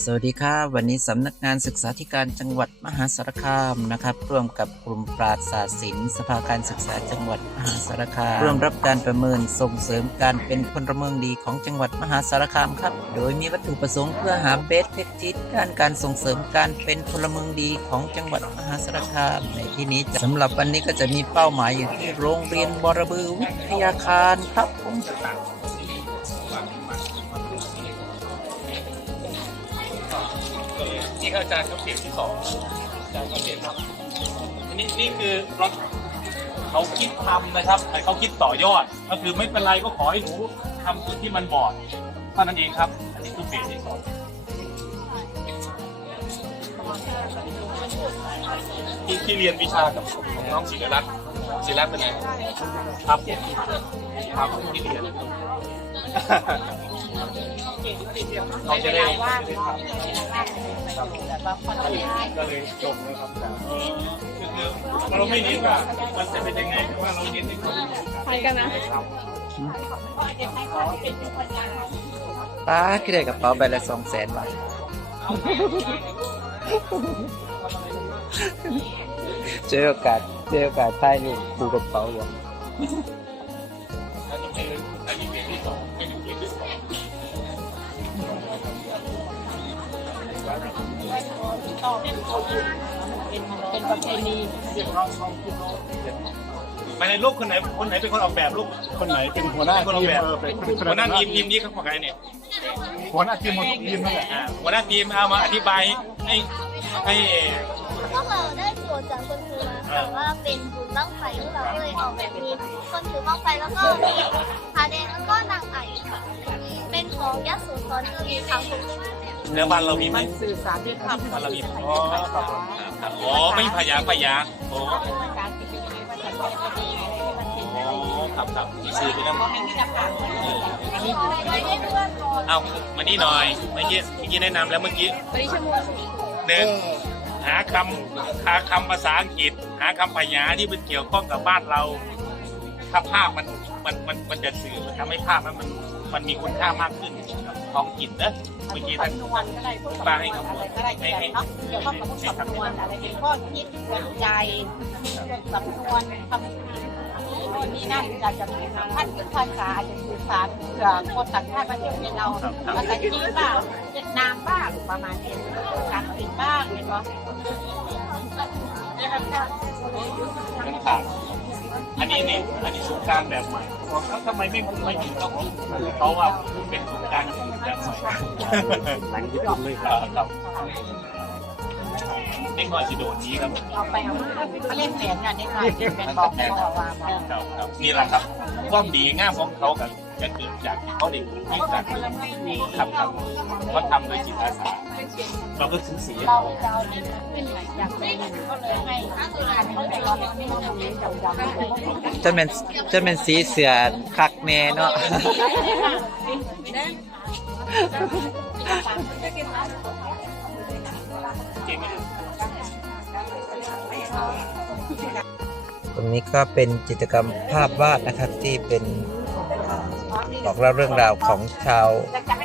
สวัสดีครับวันนี้สำนักงานศึกษาธิการจังหวัดมหาสารคามนะครับ ร่วมกับกลุ่มปราศศาสตร์ศิลป์สภาการศึกษาจังหวัดมหาสารคามร่วมรับการประเมินส่งเสริมการเป็นพลเมืองดีของจังหวัดมหาสารคามครับ โดยมีวัตถุประสงค์เพื่อหาเบสเทคทิศด้านการส่งเสริมการเป็นพลเมืองดีของจังหวัดมหาสารคามในที่นี้สำหรับวันนี้ก็จะมีเป้าหมายอยู่ที่โรงเรียนบรบือวิทยาคารครับผม คืออาจารย์เขาเขียนที่สองอาจารย์เขาเขียนครับอันนี้นี่คือรถเขาคิดทำนะครับแต่เขาคิดต่อยอด ก็คือไม่เป็นไรก็ขอให้หนูทำจุดที่มันบอดเท่านั้นเองครับ อันนี้คือเฟสที่สองที่ที่เรียนวิชากับของน้องศิริรัตน์ศิริรัตน์เป็นไงครับครับที่เรียน เขาจะได้จะได้ทำก็เลยจบนะครับคือเราไม่เน้นว่ามันจะเป็นยังไงแต่ว่าเราเน้นในความไปกันนะป้าคิดได้กระเป๋าใบละสองแสนบาทเจอโอกาสเจอโอกาสใต้นี่ปูกระเป๋าอยู่อัน เป็นประเพณีมาในลูกคนไหนคนไหนเป็นคนออกแบบลูกคนไหนเป็นหัวหน้าเป็นคนอทีอกมแบบเออเป็นหัวหน้าทีมทีมนี้เขาของใครเนี่ยหัวหน้าทีมของทีมนั่นแหละอ่าหัวหน้าทีมเอามาอธิบายให้ให้ก็เราได้โจทย์จากคุณครูมาค่ะว่าเป็นบุญบ้างไฟพวกเราก็เลยออกแบบมีคนถือบ้างไฟแล้วก็มีผาแดงแล้วก็นางไอ่ค่ะเป็นของยักษ์สุนทรคือมีทางคุณ เนื้อบ้านเรามีไหมมันสื่อสารด้วยคำบ้านเรามีอ๋อครับผมครับอ๋อไม่พยางพยางโอ้การติดเป็นยังไงว่าจะเป็นประเพณีมันเป็นโอ้ครับครับมีชื่อไปนั่งของที่จะผ่านเอามานี่หน่อยเมื่อกี้เมื่อกี้แนะนำแล้วเมื่อกี้ปริชมูหนึ่งหาคำหาคำภาษาอังกฤษ หาคำพยาที่มันเกี่ยวข้องกับบ้านเราถ้าภาพมันมันมันมันจะสื่อมันทำให้ภาพมันมันมันมีคุณค่ามากขึ้นกับท้องถิ่นนะ เมื่อกี้ท่านสำนวนก็ได้พวกสำนวนอะไรก็ได้เกี่ยวเนาะเกี่ยวข้องกับพวกสำนวนอะไรเป็นข้อคิดใจสำนวนคำนี่นั่นจะจะมีท่านคือภาษาอาจจะสื่อสารเผื่อคนต่างชาติมาเที่ยวในเราภาษาจีนบ้างเวียดนามบ้างประมาณนี้การอังกฤษบ้างเห็นไหมมันต่าง อันนี้เนี่ยอันนี้สงกรารแบบใหม่เขาทำไมไม่ไม่ถึงเขาเขาว่าเป็นสงกรารแบบใหม่หลังญี่ปุ่นเลยครับเด็กน้อยสิโดนนี้ครับเอาไปเอาเขาเล่นเหรียญเนี่ยนิดหน่อยเป็นบอกบอกว่าครับครับนี่แหละครับความดีงามของเขากับ จะเกิดจากเขาเด็กที่จากครับครับเขาทำโดยจิตอาสาเราก็ซื้อเสียเราเราเด็กขึ้นใหม่จากเด็กก็เลยให้อันนี้ไปรอไม่ต้องมีจำจำจะเป็นจะเป็นสีเสือคักแน่เนาะตรงนี้ก็เป็นจิตกรรมภาพวาดนะครับที่เป็น บอกเล่าเรื่องราวของชาว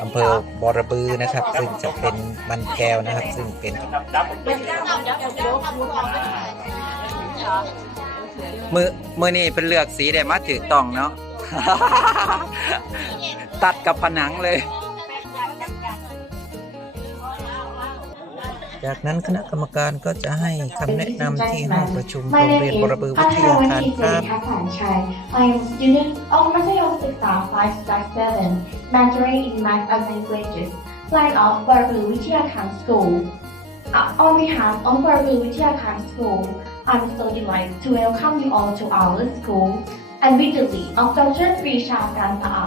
อำเภอบอระบือนะครับ ซึ่งจะเป็นมันแก้วนะครับ ซึ่งเป็น มือมือนี่เป็นเลือกสีได้มาถือต้องเนาะ ตัดกับผนังเลย จากนั้นคณะกรรมการก็จะให้คำแนะนำที่ห้องประชุมโรงเรียนบรบือวิทยาคารครับ I am student of Mateo Siksa 5-7, majoring in Math and Languages, plan of Barabu Vichyakan School. Uh, on behalf of Barabu Vichyakan School, I'm so delighted to welcome you all to our school and with the lead of Dr. Prisha Kanta,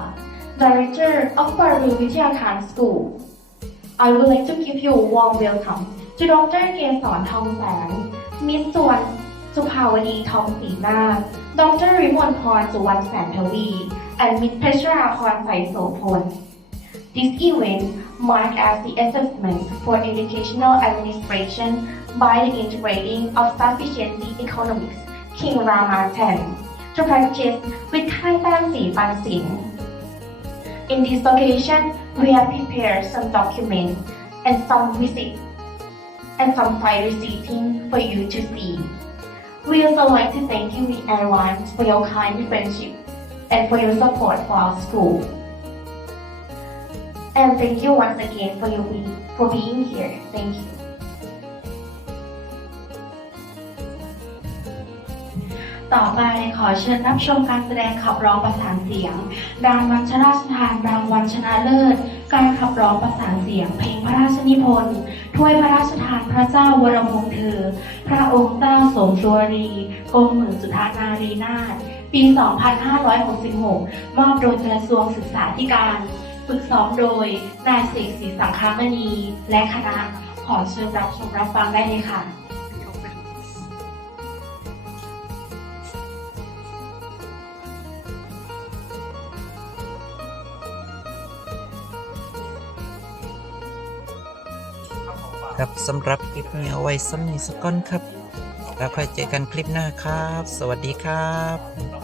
Director of Barabu Vichyakan School. I would like to give you a warm welcome to Dr. เกษรทองแสง มิสส่วน สุภาวดีทองศรีนาถดรวิมลพรสุวรรณแสนทวี and Miss เพชราพรใสโสพล This event marked as the assessment for educational administration by the integrating of sufficiency economics King Rama X to practice with ค่ายแต้มสีปันสิน in this location, we have prepared some documents and some visit and some site visiting for you to see. We also like to thank you in advance for your kind friendship and for your support for our school. And thank you once again for your for being here. Thank you. ต่อไปขอเชิญรับชมการแสดงขับร้องประสานเสียง รางวัลพระราชทานรางวัลชนะเลิศ การขับร้องประสานเสียง เพลงพระราชนิพนธ์ถ้วยพระราชทานพระเจ้าวรวงศ์เธอ พระองค์เจ้าสมสุวรีกรมหมื่นสุธานารีนาถปี 2566 มอบโดยกระทรวงศึกษาธิการ ฝึกซ้อมโดยนายเสกศรีสังคามณีและคณะขอเชิญรับชมรับฟังได้เลยค่ะ ครับสำหรับคลิปนี้เอาไว้สำนีสกก้อนครับ แล้วค่อยเจอกันคลิปหน้าครับ สวัสดีครับ